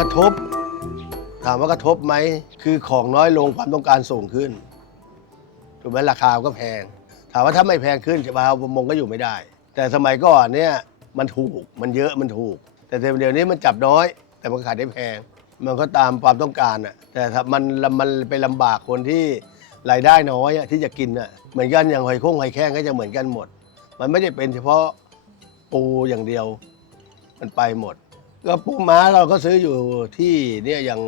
กระทบ ถามว่ากระทบไหม คือของน้อยลงความต้องการสูงขึ้น ถูกไหมราคาก็แพง ถามว่าถ้าไม่แพงขึ้นชาวประมงก็อยู่ไม่ได้ แต่สมัยก่อนเนี่ยมันถูกมันเยอะมันถูก แต่เดี๋ยวนี้มันจับน้อย แต่มันขายได้แพง มันก็ตามความต้องการอะแต่ถ้ามันมันไปลำบากคนที่รายได้น้อยที่จะกินอะเหมือนกันอย่างหอยโข่งหอยแครงก็จะเหมือนกันหมด มันไม่ได้เป็นเฉพาะปูอย่างเดียว มันไปหมด ก็ปูม้าเราก็ซื้ออยู่ที่เนี่ยอย่าง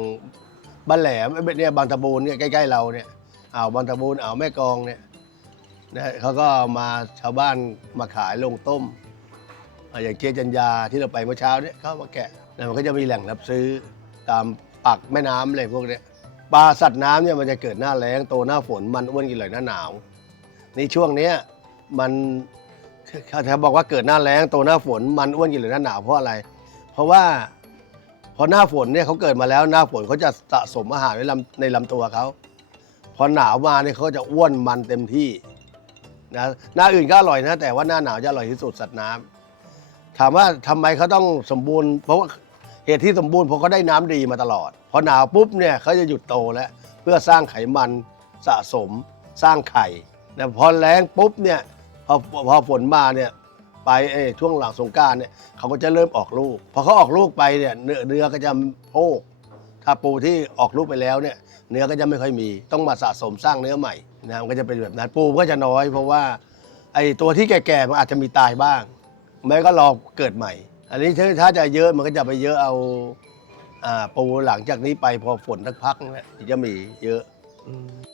บ้านแหลมเนี่ยบางตะบูนเนี่ยใกล้ๆเราเนี่ยอ่าวบางตะบูนอ่าวแม่กองเนี่ยนะเขาก็มาชาวบ้านมาขายลงต้มอ่าอย่างเจจัญญาที่เราไปเมื่อเช้าเนี่ยเขามาแกะแล้วมันก็จะมีแหล่งรับซื้อตามปากแม่น้ำอะไรพวกเนี้ยปลาสัตว์น้ำเนี่ยมันจะเกิดหน้าแล้งโตหน้าฝนมันอ้วนกินเลยหน้าหนาวในช่วงเนี้ยมันถ้าบอกว่าเกิดหน้าแล้งโตหน้าฝนมันอ้วนกินเลยหน้าหนาวเพราะอะไร เพราะว่าพอหน้าฝนเนี่ยเขาเกิดมาแล้วหน้าฝนเขาจะสะสมอาหารในลำในลำตัวเขาพอหนาวมาเนี่ยเขาจะอ้วนมันเต็มที่นะหน้าอื่นก็อร่อยนะ แต่ว่าหน้าหนาวจะอร่อยที่สุดสัตว์น้ำถามว่าทำไมเขาต้องสมบูรณ์ เพราะว่าเหตุที่สมบูรณ์เพราะเขาได้น้ำดีมาตลอดพอหนาวปุ๊บเนี่ยเขาจะหยุดโตแล้วเพื่อสร้างไขมันสะสมสร้างไข่แต่พอแล้งปุ๊บเนี่ยพอพอฝนมาเนี่ย ไปเอยช่วงหลังสงกรารเนี่ยเขาก็จะเริ่มออกลูกพอเขาออกลูกไปเนี่ยเนื้อเนื้อก็จะโพกถ้าปูที่ออกลูกไปแล้วเนี่ยเนื้อก็จะไม่ค่อยมีต้องมาสะสมสร้างเนื้อใหม่นะมันก็จะเป็นแบบนั้นปูก็จะน้อย เพราะว่าไอตัวที่แก่ๆมันอาจจะมีตายบ้างไม่ก็รอเกิดใหม่ อันนี้ถ้าถ้าจะเยอะมันก็จะไปเยอะเอาอ่าปูหลังจากนี้ไปพอฝนสักพักเนี่ยถึงจะมีเยอะ อืม